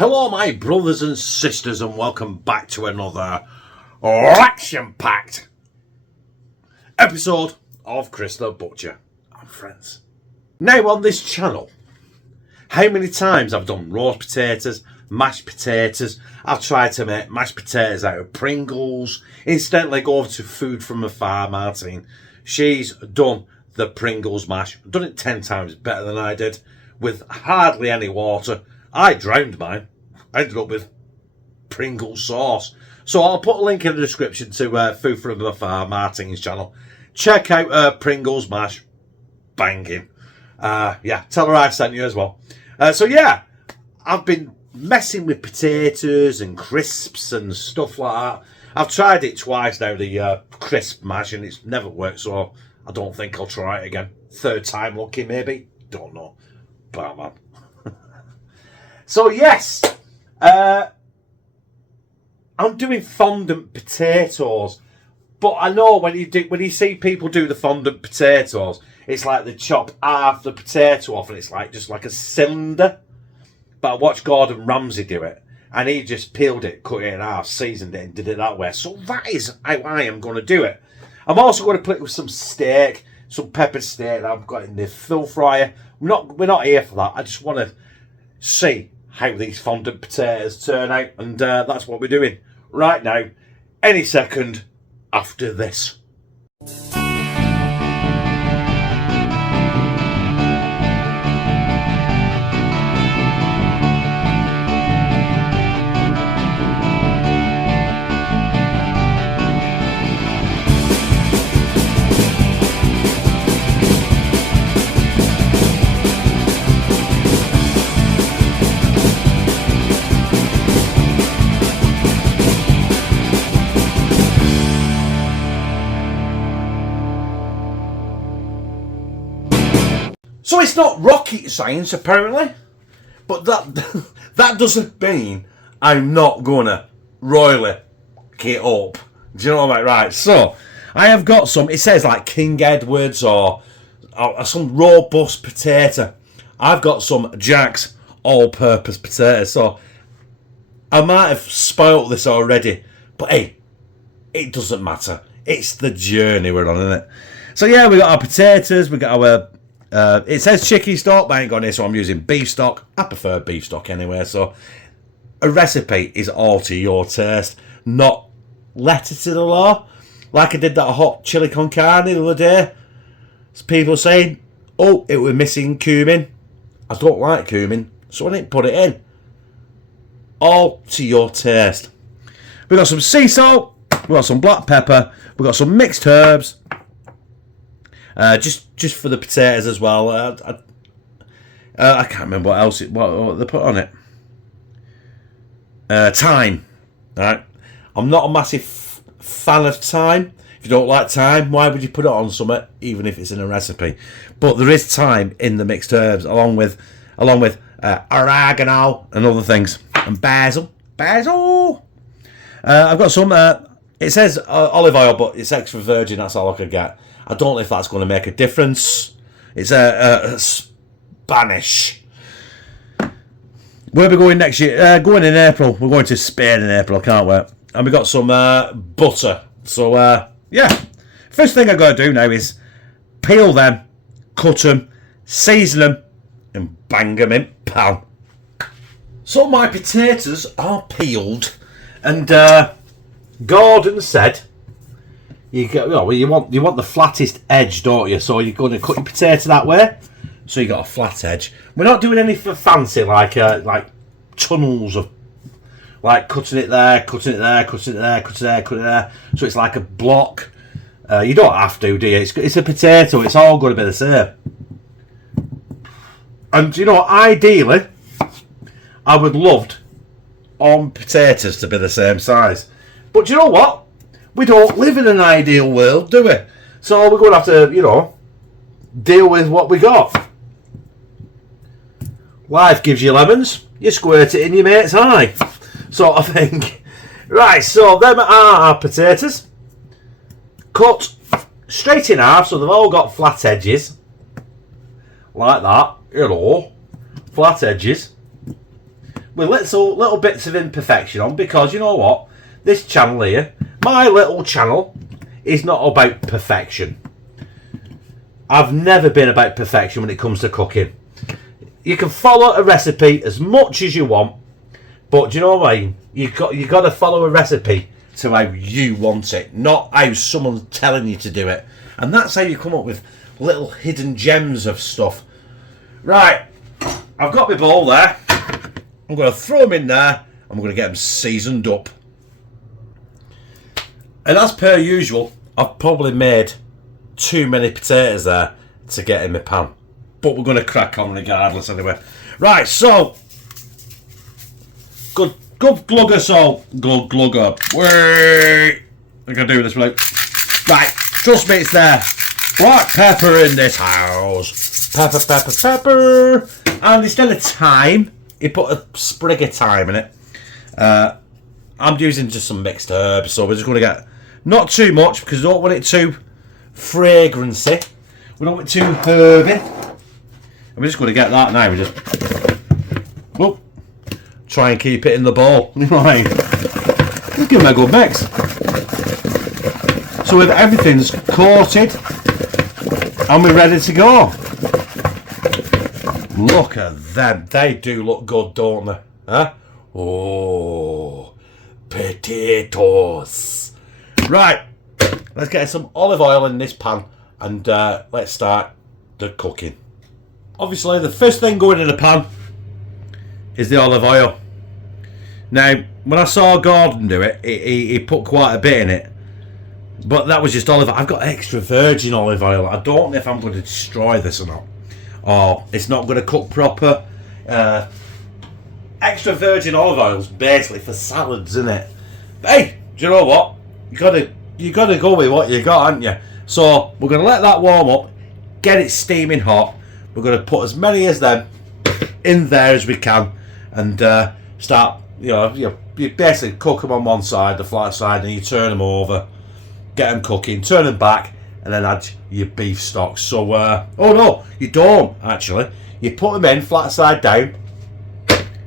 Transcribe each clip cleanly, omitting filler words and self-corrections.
Hello my brothers and sisters and welcome back to another action-packed episode of Chris the Butcher and Friends. Now on this channel, how many times I've done roast potatoes, mashed potatoes, I've tried to make mashed potatoes out of Pringles, incidentally go over to Food From Afar, Martine. She's done the Pringles mash, done it 10 times better than I did, with hardly any water. I drowned mine. I ended up with Pringles sauce. So I'll put a link in the description to Food From Afar, Martine's channel. Check out Pringles mash. Banging. Yeah, tell her I sent you as well. So yeah, I've been messing with potatoes and crisps and stuff like that. I've tried it twice now, the crisp mash, and it's never worked, so I don't think I'll try it again. Third time lucky, maybe. Don't know. But man. So yes, I'm doing fondant potatoes, but I know when you see people do the fondant potatoes, it's like they chop half the potato off, and it's like just like a cylinder. But I watched Gordon Ramsay do it, and he just peeled it, cut it in half, seasoned it, and did it that way. So that is how I am going to do it. I'm also going to put it with some steak, some peppered steak that I've got in the fill fryer. We're not here for that. I just want to see how these fondant potatoes turn out, and that's what we're doing right now, any second after this. So it's not rocket science, apparently, but that doesn't mean I'm not gonna royally get up. Do you know what I mean? Right, so I have got some, it says like King Edward's or some robust potato. I've got some Jack's all-purpose potatoes, so I might have spoilt this already, but hey, it doesn't matter. It's the journey we're on, isn't it? So yeah, we got our potatoes, we got our it says chicken stock, but I ain't got any, so I'm using beef stock. I prefer beef stock anyway, so a recipe is all to your taste, not letter to the law. Like I did that hot chili con carne the other day. People saying, oh, it was missing cumin. I don't like cumin, so I didn't put it in. All to your taste. We've got some sea salt, we've got some black pepper, we've got some mixed herbs. Just for the potatoes as well. I can't remember what else what they put on it. Thyme. Right. I'm not a massive fan of thyme. If you don't like thyme, why would you put it on something, even if it's in a recipe? But there is thyme in the mixed herbs, along with oregano and other things, and basil. I've got some. It says olive oil, but it's extra virgin. That's all I could get. I don't know if that's going to make a difference. It's Spanish. Where are we going next year? Going in April. We're going to Spain in April. I can't wait. And we got some butter. So, yeah. First thing I've got to do now is peel them, cut them, season them, and bang them in pan. So my potatoes are peeled, and Gordon said, you want the flattest edge, don't you? So you're going to cut your potato that way. So you got a flat edge. We're not doing anything fancy like tunnels of like cutting it there, cutting it there, cutting it there, cutting it there, cutting it there. So it's like a block. You don't have to, do you? It's a potato. It's all going to be the same. And you know, ideally, I would loved all potatoes to be the same size. But you know what? We don't live in an ideal world, do we? So we're going to have to, you know, deal with what we got. Life gives you lemons, you squirt it in your mate's eye, sort of thing. Right, so them are our potatoes. Cut straight in half, so they've all got flat edges. Like that, you know, flat edges. with little bits of imperfection on, because you know what? This channel here, my little channel, is not about perfection. I've never been about perfection when it comes to cooking. You can follow a recipe as much as you want, but do you know what I mean? You got to follow a recipe to how you want it, not how someone's telling you to do it. And that's how you come up with little hidden gems of stuff. Right, I've got my bowl there. I'm going to throw them in there, and we're going to get them seasoned up. And as per usual, I've probably made too many potatoes there to get in my pan. But we're going to crack on regardless anyway. Right, so. Good glugger salt. Glugger. Wait. I'm going to do this right. Right, trust me, it's there. Black pepper in this house. Pepper. And instead of thyme, he put a sprig of thyme in it. I'm using just some mixed herbs, so we're just going to get not too much because we don't want it too fragrancy. We don't want it too herby. And we're just going to get that now. We just whoop, try and keep it in the bowl. You know what I mean? Just give them a good mix. So if everything's coated and we're ready to go. Look at them. They do look good, don't they? Huh? Oh, potatoes. Right, let's get some olive oil in this pan and let's start the cooking. Obviously, the first thing going in the pan is the olive oil. Now, when I saw Gordon do it, he put quite a bit in it. But that was just olive oil. I've got extra virgin olive oil. I don't know if I'm going to destroy this or not. Or it's not going to cook proper. Extra virgin olive oil is basically for salads, isn't it? But hey, do you know what? You gotta go with what you got, haven't you? So we're gonna let that warm up, get it steaming hot. We're gonna put as many as them in there as we can, and start. You basically cook them on one side, the flat side, and you turn them over, get them cooking, turn them back, and then add your beef stock. So oh no, you don't actually. You put them in flat side down,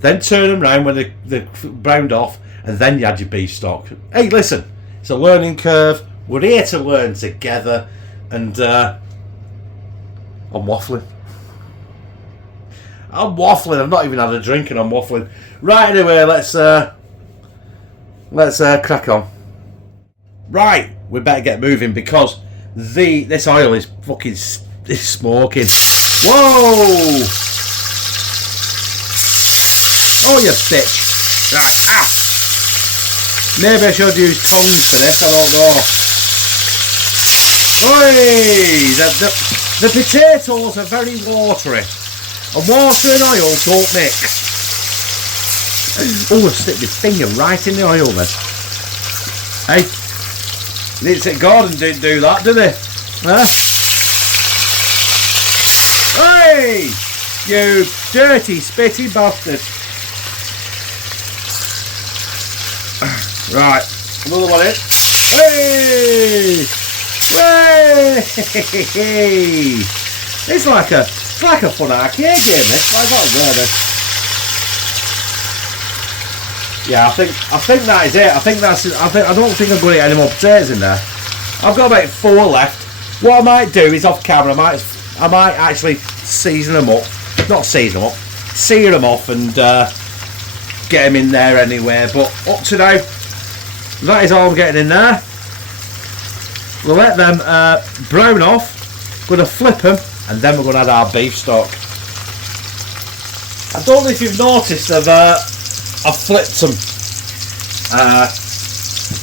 then turn them round when they're browned off, and then you add your beef stock. Hey, listen, it's a learning curve. We're here to learn together, and I'm waffling. I've not even had a drink, and I'm waffling. Right, anyway, let's crack on. Right, we better get moving because this oil is fucking smoking. Whoa! Oh, you bitch! Ah. Maybe I should use tongs for this. I don't know. Oi! The potatoes are very watery, and water and oil don't mix. Oh, I stick my finger right in the oil then. Hey, Gordon didn't do that, did he? Huh? Hey! You dirty, spitty bastard. Right, another one in. Hey! Hey! It's like a fun arcade game, this. I got there. Yeah, I think that is it. I don't think I'm going to get any more potatoes in there. I've got about 4 left. What I might do is off camera. I might actually season them up. Not season them up. Sear them off and get them in there anyway. But up to now, that is all I'm getting in there. We'll let them brown off. Going to flip them, and then we're going to add our beef stock. I don't know if you've noticed, I've flipped them.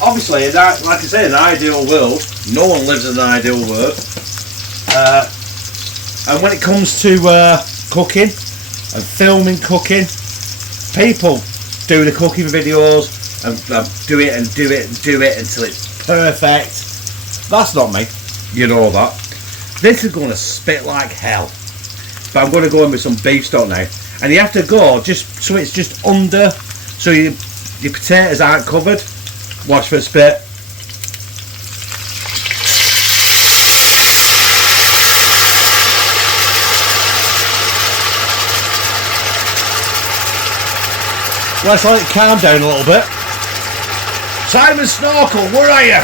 Obviously, like I say, in an ideal world, no one lives in an ideal world. And when it comes to cooking and filming cooking, people do the cooking videos and do it until it's perfect. That's not me. You know that. This is going to spit like hell. But I'm going to go in with some beef stock now. And you have to go just so it's just under, so your potatoes aren't covered. Watch for it spit. Let's let it calm down a little bit. Simon Snorkel, where are you?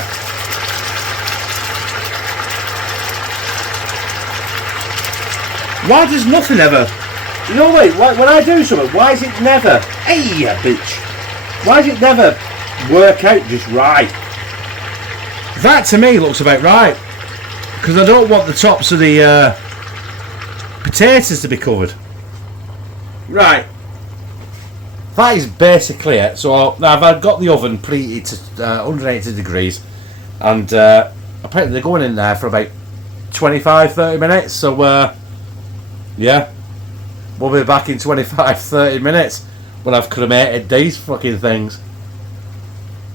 Why does nothing ever... You know, wait, when I do something, why is it never... Hey, you bitch. Why does it never work out just right? That, to me, looks about right. Because I don't want the tops of the potatoes to be covered. Right. That is basically it. So now I've got the oven preheated to 180 degrees. And apparently they're going in there for about 25-30 minutes. So, yeah. We'll be back in 25-30 minutes when I've cremated these fucking things.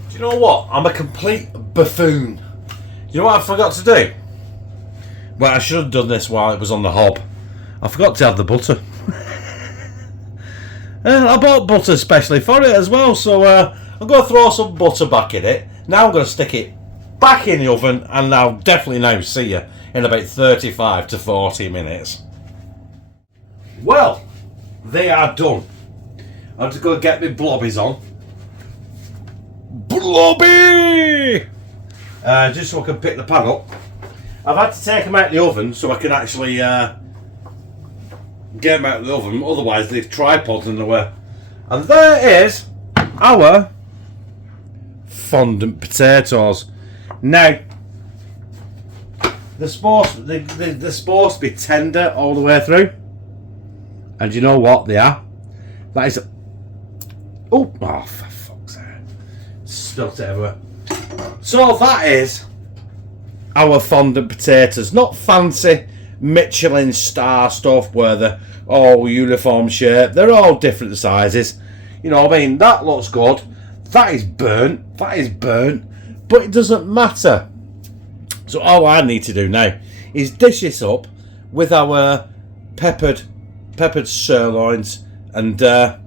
Do you know what? I'm a complete buffoon. You know what I forgot to do? Well, I should have done this while it was on the hob. I forgot to have the butter. I bought butter especially for it as well, so I'm going to throw some butter back in it. Now I'm going to stick it back in the oven, and I'll definitely now see you in about 35 to 40 minutes. Well, they are done. I'm just going to get my blobbies on. Blobby! Just so I can pick the pan up. I've had to take them out of the oven so I can actually get them out of the oven, otherwise the tripod's in the way. And there is our fondant potatoes. Now, they're supposed to be tender all the way through. And you know what they are? That is... Oh, for fuck's sake. Spilt it everywhere. So that is our fondant potatoes. Not fancy Michelin star stuff where they're all uniform shape. They're all different sizes. You know what I mean? That looks good. That is burnt. That is burnt. But it doesn't matter. So all I need to do now is dish this up with our peppered sirloins and get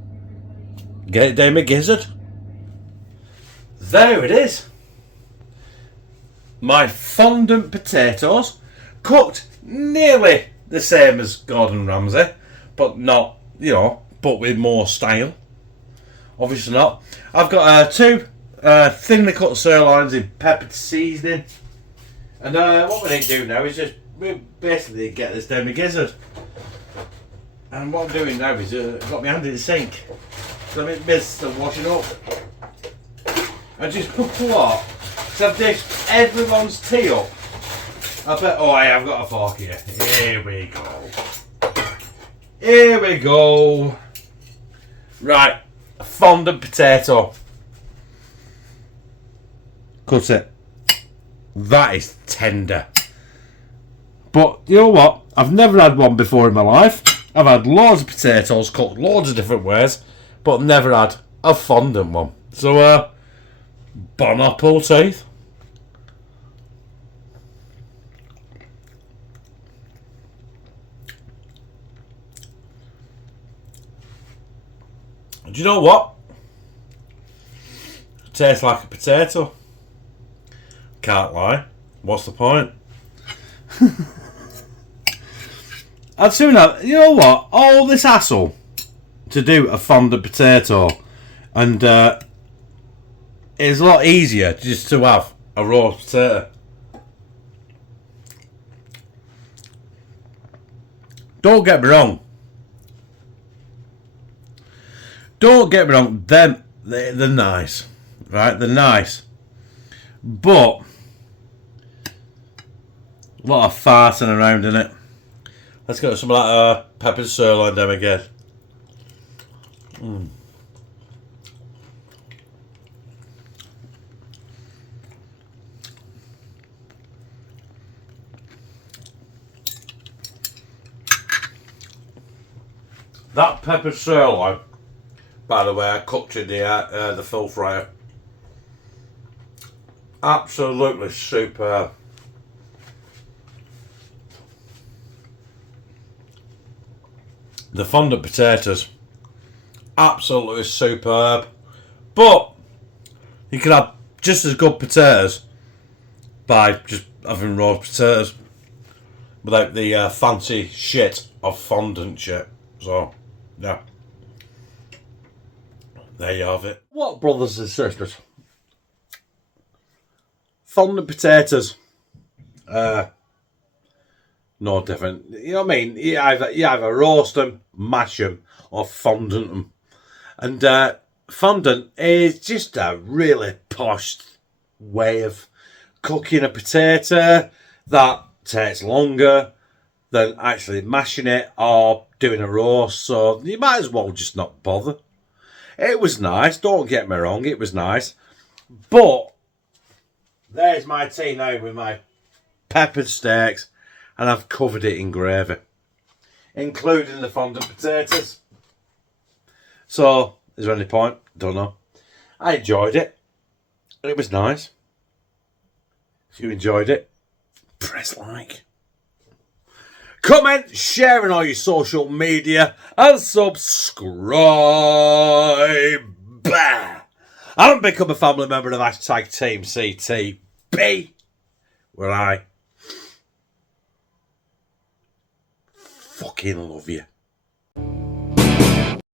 it down my gizzard. There it is. My fondant potatoes, cooked nearly the same as Gordon Ramsay, but not, you know, but with more style. Obviously not. I've got two thinly cut sirloins in peppered seasoning, and what we need to do now is just basically get this down my gizzard. And what I'm doing now is I've got my hand in the sink, so I'm still washing up. I just put what? So I've dished everyone's tea up. I bet. Oh, I've got a fork here. Here we go. Here we go. Right, a fondant potato. Cut it. That is tender. But you know what? I've never had one before in my life. I've had loads of potatoes cut loads of different ways, but never had a fondant one. So, bon appetit. Do you know what? It tastes like a potato. Can't lie. What's the point? I'd soon have, you know what? All this hassle to do a fondant potato, and it's a lot easier just to have a raw potato. Don't get me wrong. Don't get me wrong. They're nice, right? They're nice, but a lot of farting around in it. Let's go with some of that peppered sirloin down again. That peppered sirloin, by the way, I cooked in the full fryer. Absolutely superb. The fondant potatoes, absolutely superb. But you can have just as good potatoes by just having raw potatoes without the fancy shit of fondant shit. So, yeah. There you have it. What, brothers and sisters? Fondant potatoes. No different. You know what I mean? You either roast them, mash them, or fondant them. And fondant is just a really posh way of cooking a potato that takes longer than actually mashing it or doing a roast. So you might as well just not bother. It was nice. Don't get me wrong. It was nice. But there's my tea now with my peppered steaks. And I've covered it in gravy, including the fondant potatoes. So, is there any point? Don't know. I enjoyed it. It was nice. If you enjoyed it, press like. Comment, share on all your social media, and subscribe. And become a family member of hashtag Team CTB, where I fucking love you.